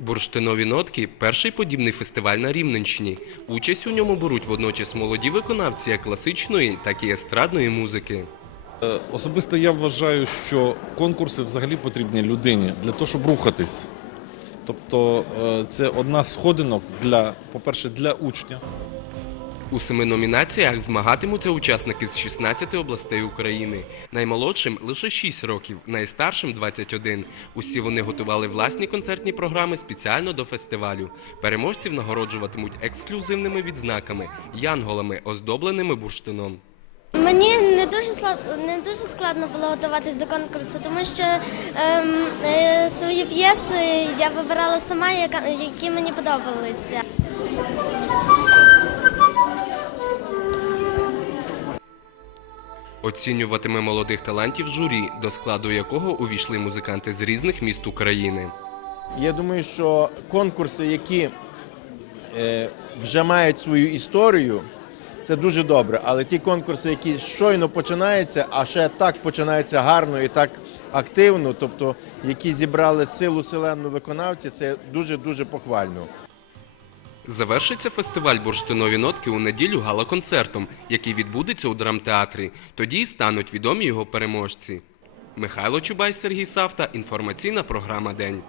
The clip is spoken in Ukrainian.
Бурштинові нотки перший подібний фестиваль на Рівненщині. Участь у ньому беруть водночас молоді виконавці як класичної, так і естрадної музики. Е, Особисто я вважаю, що конкурси взагалі потрібні людині для того, щоб рухатись. Тобто е, це одна з сходинок для, по-перше, для учня. У семи номінаціях змагатимуться учасники з 16 областей України. Наймолодшим лише 6 років, найстаршим 21. Усі вони готували власні концертні програми спеціально до фестивалю. Переможців нагороджуватимуть ексклюзивними відзнаками, янголами, оздобленими бурштином. Мені не дуже не дуже складно було готуватись до конкурсу, тому що ем, е, свої п'єси я вибирала сама, яка, які мені подобалися. Оцінюватиме молодих талантів журі, до складу якого увійшли музиканти з різних міст України. Я думаю, що конкурси, які е, вже мають свою історію, це дуже добре. Але ті конкурси, які щойно починаються, а ще так починаються гарно і так активно, тобто які зібрали силу селенну виконавці, це дуже дуже похвально. Завершиться фестиваль бурштинові нотки у неділю гала-концертом, який відбудеться у драмтеатрі. Тоді і стануть відомі його переможці. Михайло Чубай, Сергій Савта. Інформаційна програма День.